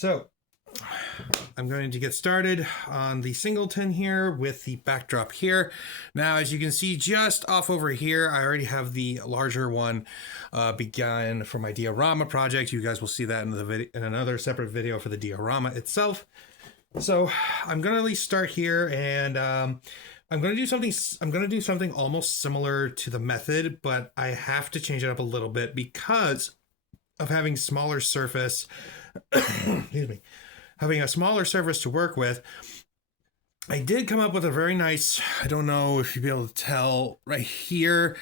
So I'm going to get started on the singleton here with the backdrop here. Now, as you can see just off over here, I already have the larger one begun for my diorama project. You guys will see that in the in another separate video for the diorama itself. So I'm going to at least start here, and I'm going to do something almost similar to the method, but I have to change it up a little bit because of having smaller surface. Excuse me. Having a smaller surface to work with. I did come up with a very nice, I don't know if you'll be able to tell right here.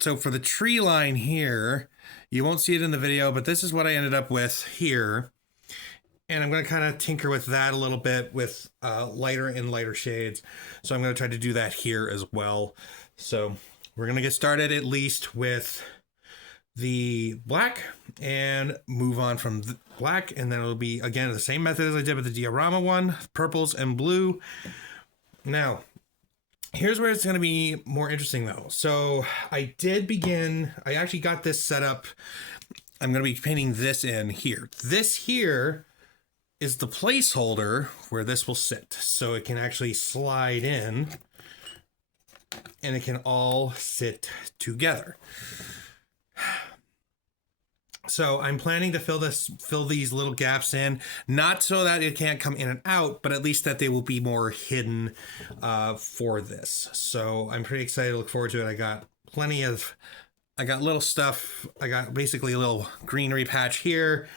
So for the tree line here, you won't see it in the video, but this is what I ended up with here. And I'm going to kind of tinker with that a little bit with lighter and lighter shades. So I'm going to try to do that here as well. So we're going to get started at least with the black and move on from the black, and then it'll be again the same method as I did with the diorama one, purples and blue. Now here's where it's going to be more interesting though. So I actually got this set up. I'm going to be painting this in here. This here is the placeholder where this will sit, so it can actually slide in and it can all sit together. So I'm planning to fill these little gaps in, not so that it can't come in and out, but at least that they will be more hidden for this. So I'm pretty excited to look forward to it. I got little stuff. I got basically a little greenery patch here.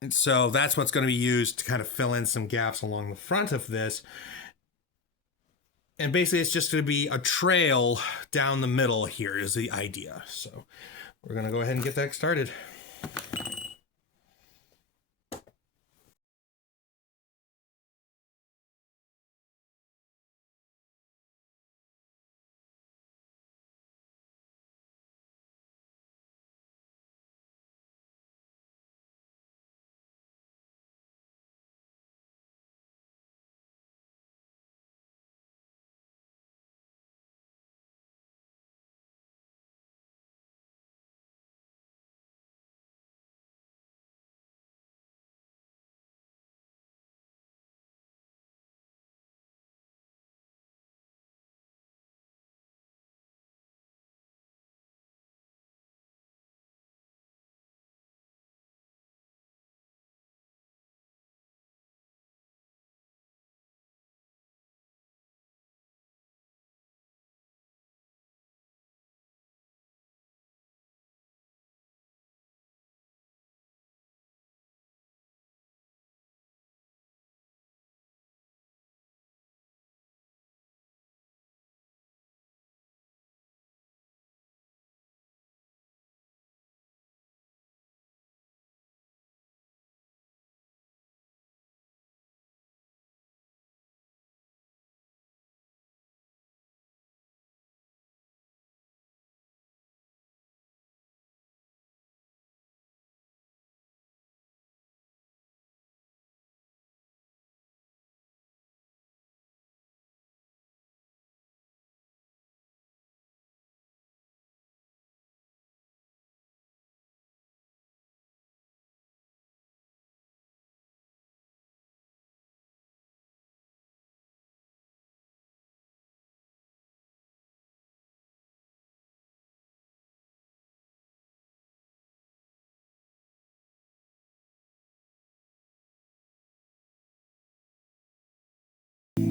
And so that's what's going to be used to kind of fill in some gaps along the front of this. And basically it's just going to be a trail down the middle here is the idea. So we're going to go ahead and get that started.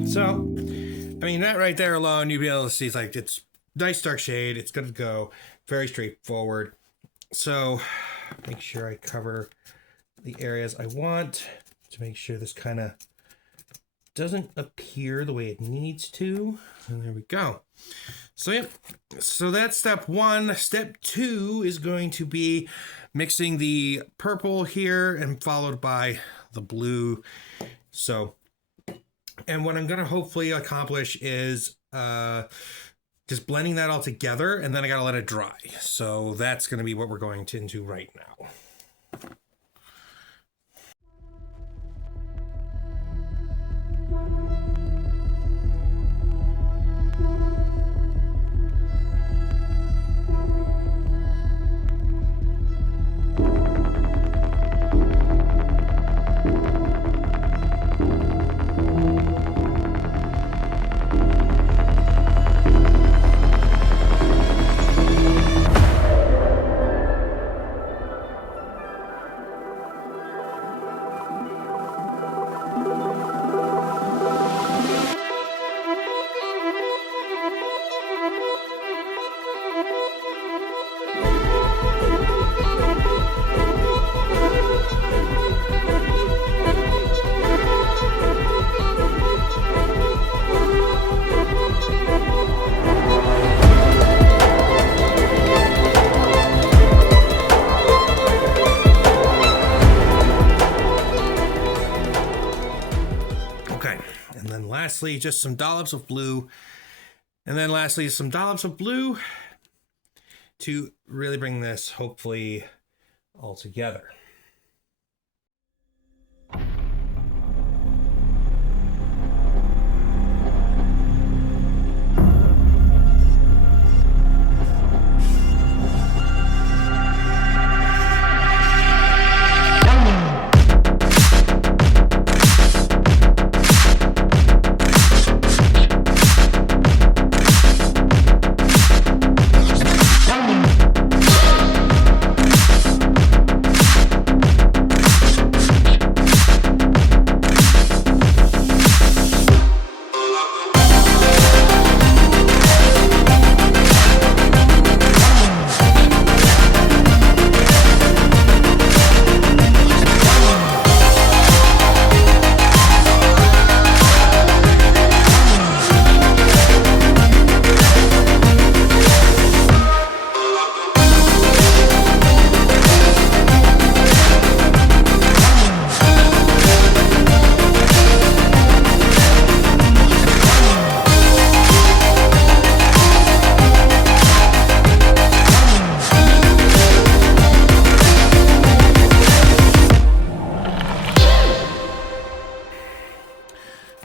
So, I mean, that right there alone, you'll be able to see it's nice dark shade. It's good to go. Very straightforward. So, make sure I cover the areas I want to make sure this kind of doesn't appear the way it needs to. And there we go. So, yeah. So that's step one. Step two is going to be mixing the purple here and followed by the blue. So, and what I'm going to hopefully accomplish is just blending that all together, and then I got to let it dry. So that's going to be what we're going into right now. Okay, and then lastly, just some dollops of blue. And then lastly, some dollops of blue to really bring this, hopefully, all together.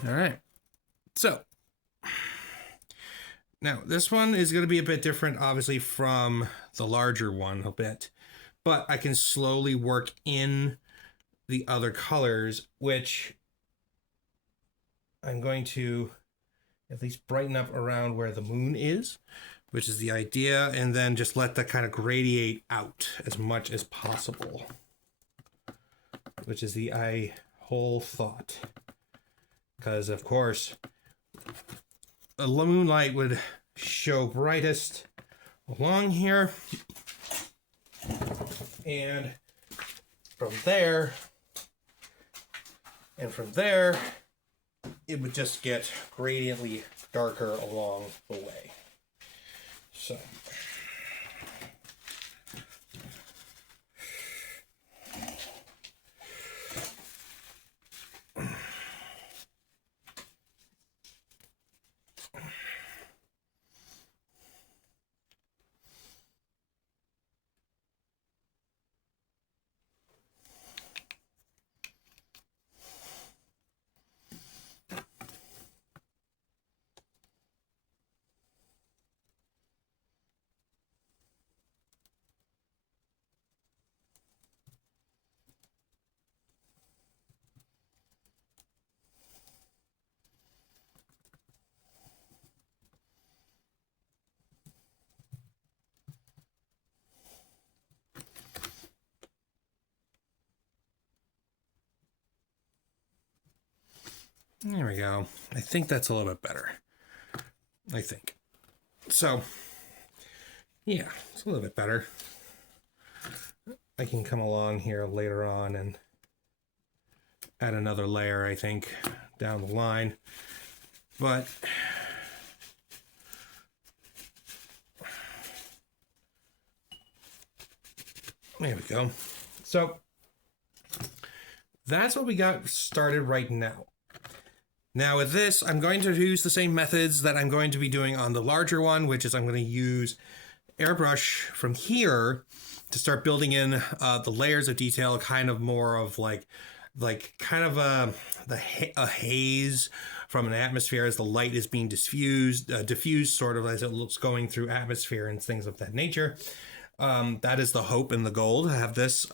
All right. So now this one is going to be a bit different, obviously, from the larger one a bit, but I can slowly work in the other colors, which I'm going to at least brighten up around where the moon is, which is the idea, and then just let that kind of gradiate out as much as possible, which is the whole thought. Because, of course, the moonlight would show brightest along here. And from there, it would just get gradiently darker along the way. So. There we go. I think that's a little bit better. I think. So, yeah, it's a little bit better. I can come along here later on and add another layer, I think, down the line. But there we go. So that's what we got started right now. Now with this, I'm going to use the same methods that I'm going to be doing on the larger one, which is I'm going to use airbrush from here to start building in the layers of detail, kind of more of like kind of a haze from an atmosphere as the light is being diffused sort of as it looks going through atmosphere and things of that nature. That is the hope and the goal, to have this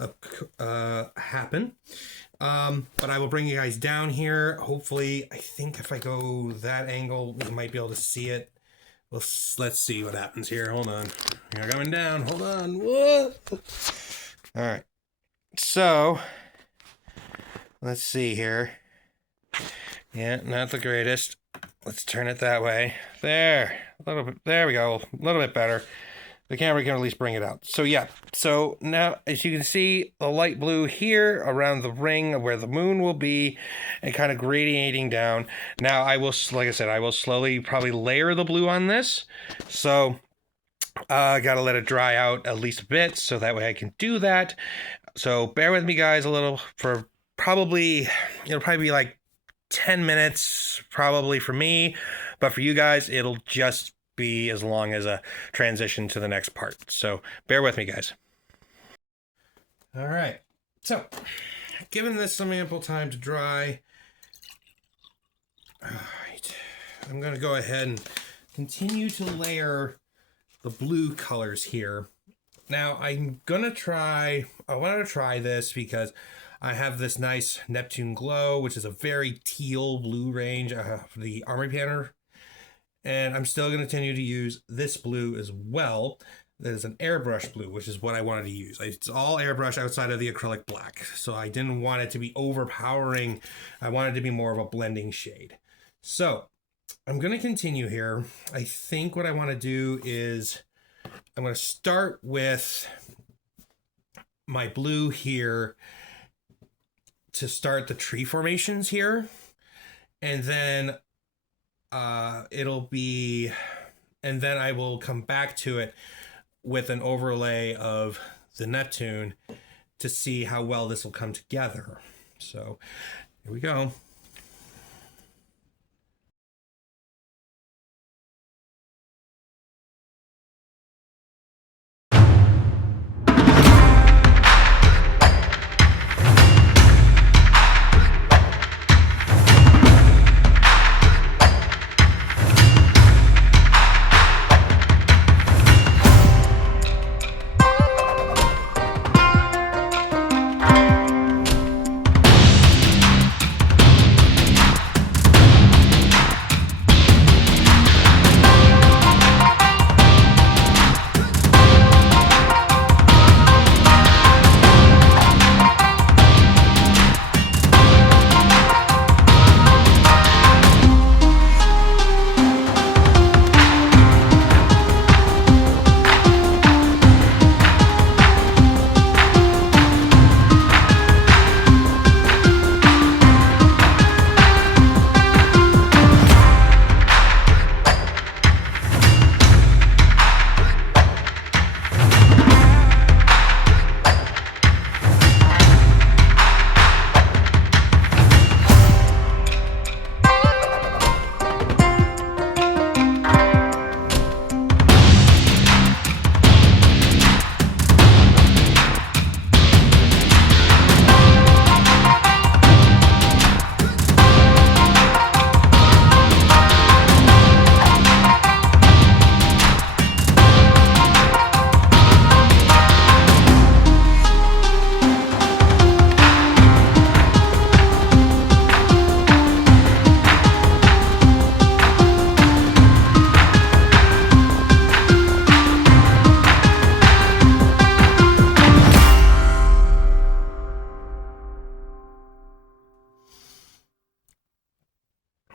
happen. But I will bring you guys down here. Hopefully, I think if I go that angle, you might be able to see it. Well, let's see what happens here. Hold on. You're coming down. Hold on. What? All right. So, let's see here. Yeah, not the greatest. Let's turn it that way. There. A little bit. There we go. A little bit better. The camera can at least bring it out. So yeah, so now as you can see, the light blue here around the ring of where the moon will be and kind of gradiating down. Now I will, like I said, I will slowly probably layer the blue on this. So I gotta let it dry out at least a bit so that way I can do that. So bear with me guys a little for probably, it'll probably be like 10 minutes probably for me, but for you guys, it'll just be as long as a transition to the next part. So bear with me, guys. All right. So, given this some ample time to dry, all right, I'm going to go ahead and continue to layer the blue colors here. Now, I wanted to try this because I have this nice Neptune Glow, which is a very teal blue range, the Army Banner. And I'm still going to continue to use this blue as well. That is an airbrush blue, which is what I wanted to use. It's all airbrush outside of the acrylic black. So I didn't want it to be overpowering. I wanted it to be more of a blending shade. So I'm going to continue here. I think what I want to do is I'm going to start with my blue here to start the tree formations here. And then and then I will come back to it with an overlay of the Neptune to see how well this will come together. So here we go.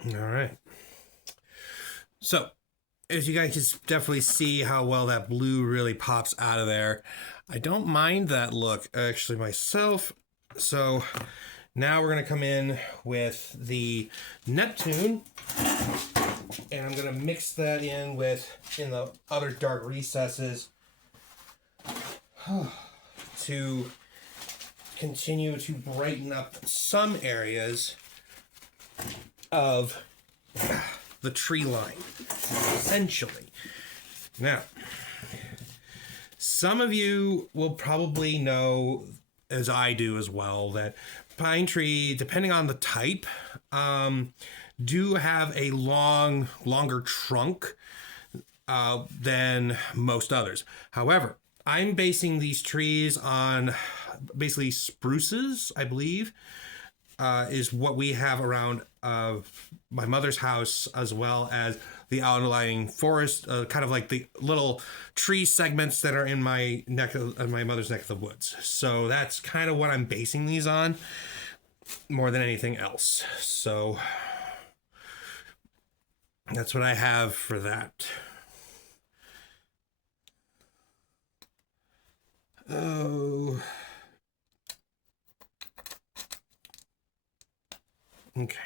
All right. So, as you guys can definitely see how well that blue really pops out of there. I don't mind that look, actually, myself. So, now we're going to come in with the Neptune. And I'm going to mix that in the other dark recesses to continue to brighten up some areas of the tree line, essentially. Now, some of you will probably know, as I do as well, that pine tree, depending on the type, do have a longer trunk than most others. However, I'm basing these trees on basically spruces, I believe, is what we have around my mother's house, as well as the outlying forest, kind of like the little tree segments that are in my mother's neck of the woods. So that's kind of what I'm basing these on more than anything else. So that's what I have for that. Oh. Okay.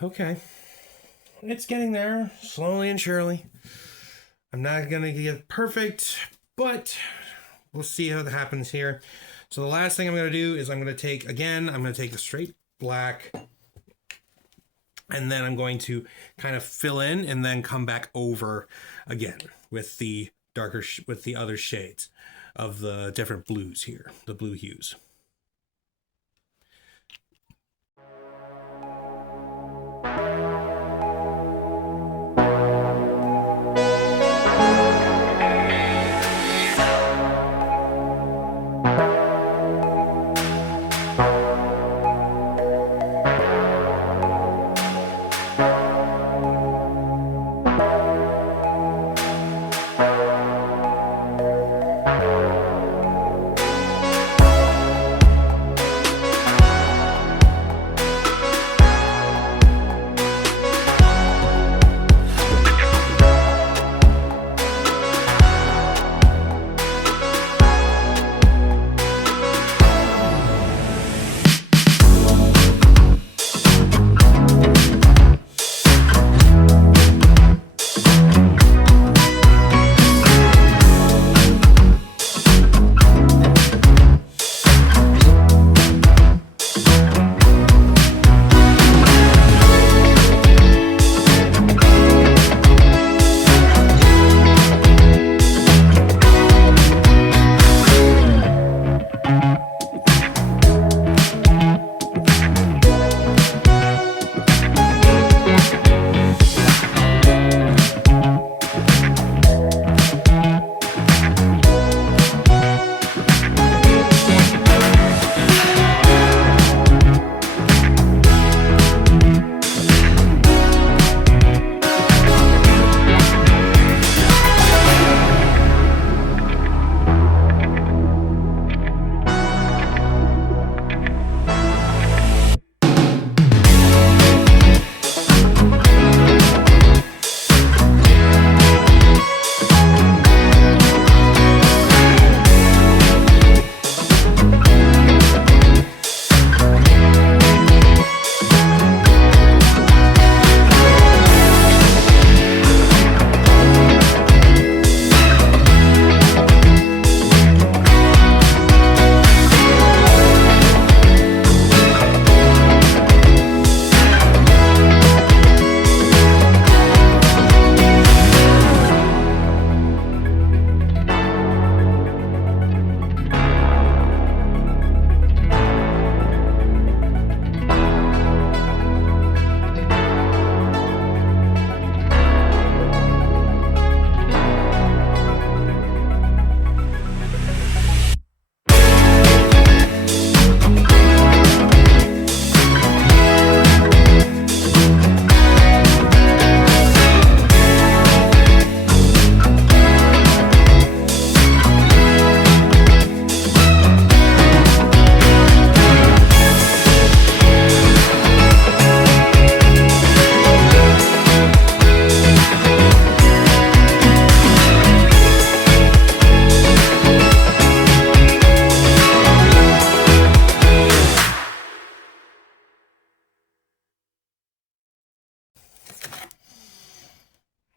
Okay. It's getting there, slowly and surely. I'm not going to get perfect, but we'll see how that happens here. So the last thing I'm going to do is I'm going to take a straight black, and then I'm going to kind of fill in and then come back over again with the with the other shades of the different blues here, the blue hues.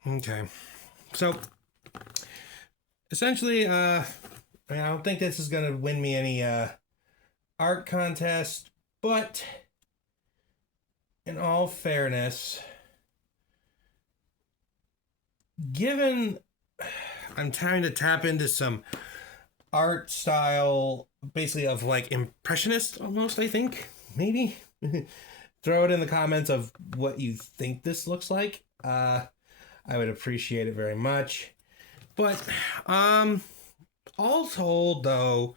Okay, so essentially, I don't think this is gonna win me any art contest, but in all fairness, given I'm trying to tap into some art style, basically of like impressionist almost, I think, maybe. Throw it in the comments of what you think this looks like. I would appreciate it very much. But all told, though,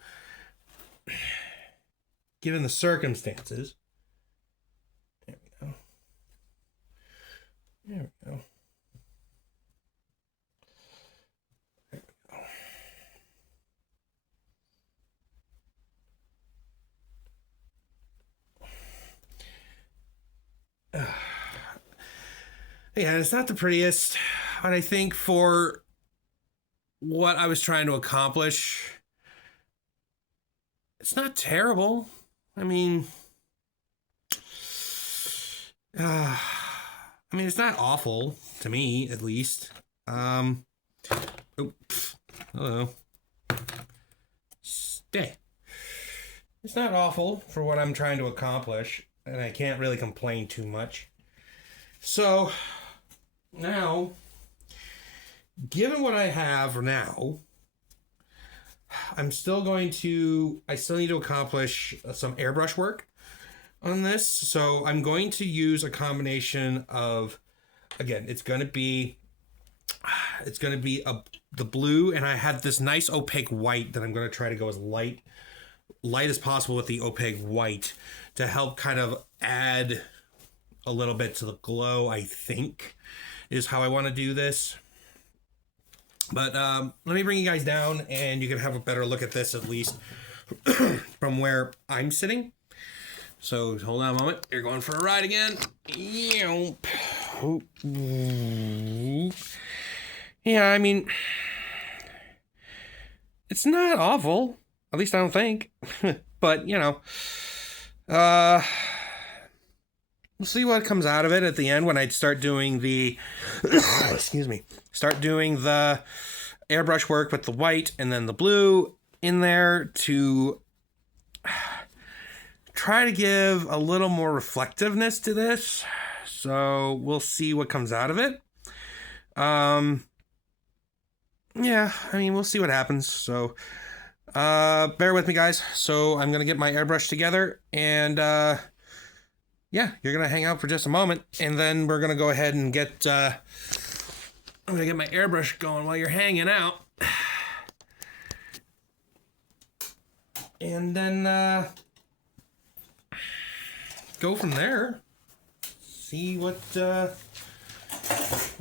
given the circumstances, there we go. There we go. There we go. Yeah, it's not the prettiest, but I think for what I was trying to accomplish, it's not terrible. I mean, I mean, it's not awful to me, at least. Oops. Hello. Stay. It's not awful for what I'm trying to accomplish, and I can't really complain too much. So, now, given what I have now, I still need to accomplish some airbrush work on this. So I'm going to use a combination of, again, it's going to be the blue, and I have this nice opaque white that I'm going to try to go as light as possible with the opaque white to help kind of add a little bit to the glow, I think, is how I want to do this. But let me bring you guys down, and you can have a better look at this, at least from where I'm sitting. So hold on a moment. You're going for a ride again. Yeah, I mean, it's not awful. At least I don't think. But, you know, we'll see what comes out of it at the end when I start doing the, start doing the airbrush work with the white and then the blue in there to try to give a little more reflectiveness to this. So we'll see what comes out of it. Yeah, I mean, we'll see what happens. So bear with me, guys. So I'm going to get my airbrush together, and yeah, you're going to hang out for just a moment, and then we're going to go ahead and get I'm going to get my airbrush going while you're hanging out. And then go from there. See what we'll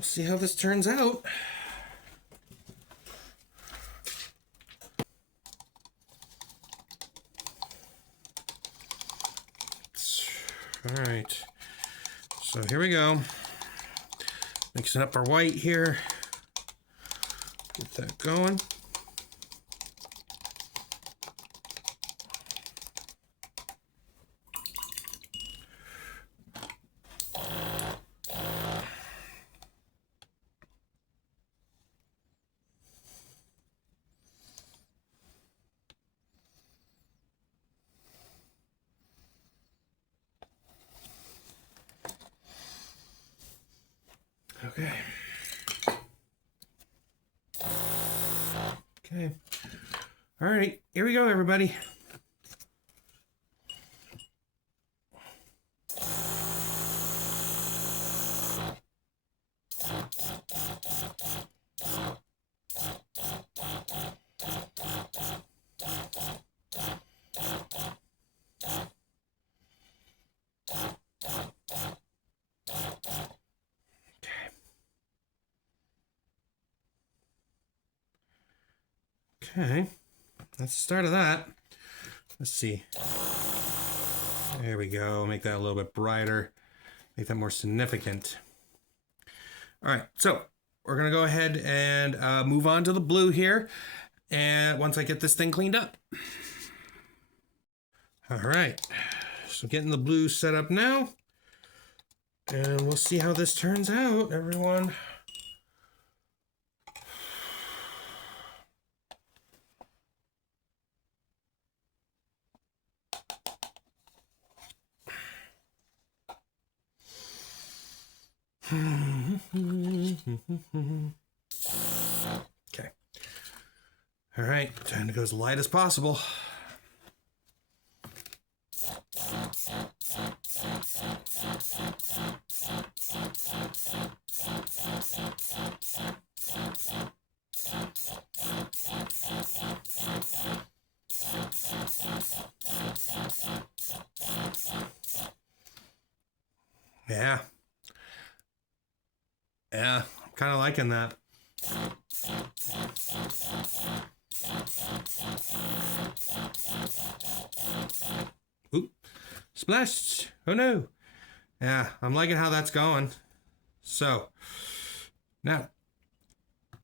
see how this turns out. All right, so here we go. Mixing up our white here. Get that going. Okay. Okay. All right, here we go, everybody. Okay, that's the start of that. Let's see. There we go. Make that a little bit brighter. Make that more significant. All right, so we're going to go ahead and move on to the blue here. And once I get this thing cleaned up. All right, so getting the blue set up now. And we'll see how this turns out, everyone. Okay. All right, trying to go as light as possible. Yeah. Yeah, I'm kind of liking that. Oop, splashed. Oh no. Yeah, I'm liking how that's going. So, now,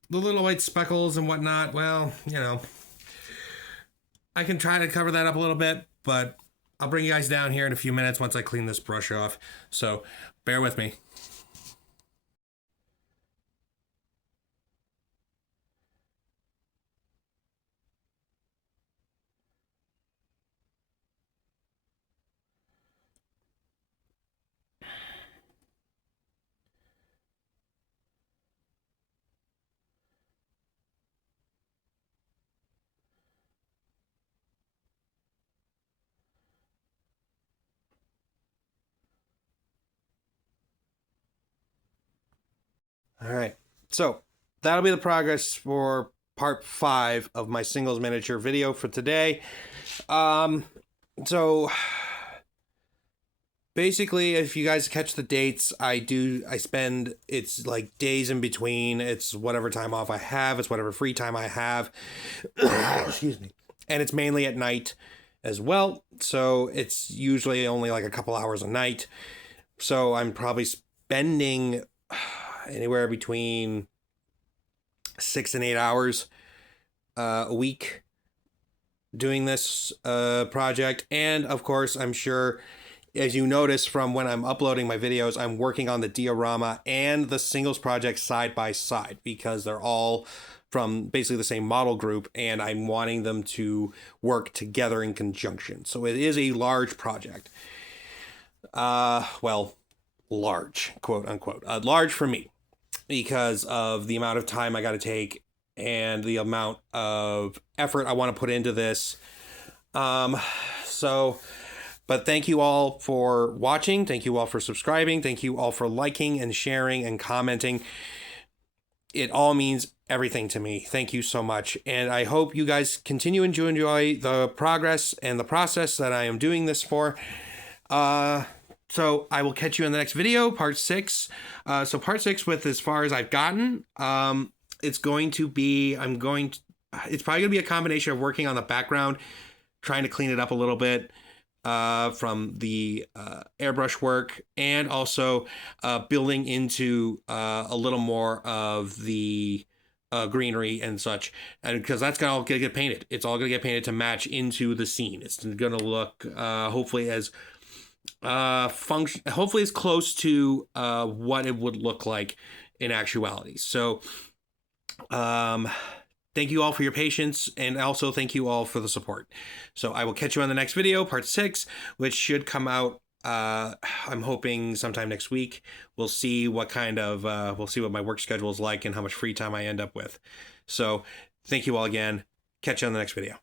the little white speckles and whatnot, well, you know, I can try to cover that up a little bit, but I'll bring you guys down here in a few minutes once I clean this brush off. So, bear with me. All right. So that'll be the progress for part 5 of my singles miniature video for today. So basically, if you guys catch the dates, I spend, it's like days in between. It's whatever time off I have. It's whatever free time I have. Excuse me. And it's mainly at night as well. So it's usually only like a couple hours a night. So I'm probably spending anywhere between 6 and 8 hours a week doing this project. And of course, I'm sure, as you notice from when I'm uploading my videos, I'm working on the diorama and the singles project side by side because they're all from basically the same model group, and I'm wanting them to work together in conjunction. So it is a large project. Well, large, quote unquote. Large for me because of the amount of time I got to take and the amount of effort I want to put into this. But thank you all for watching. Thank you all for subscribing. Thank you all for liking and sharing and commenting. It all means everything to me. Thank you so much. And I hope you guys continue to enjoy the progress and the process that I am doing this for. So I will catch you in the next video, part 6. So part 6, with as far as I've gotten, it's going to be, it's probably gonna be a combination of working on the background, trying to clean it up a little bit from the airbrush work, and also building into a little more of the greenery and such, and because that's all gonna get painted. It's all gonna get painted to match into the scene. It's gonna look hopefully as hopefully as close to what it would look like in actuality. So thank you all for your patience, and also thank you all for the support. So I will catch you on the next video, part 6, which should come out I'm hoping sometime next week. We'll see what kind of we'll see what my work schedule is like and how much free time I end up with. So thank you all again. Catch you on the next video.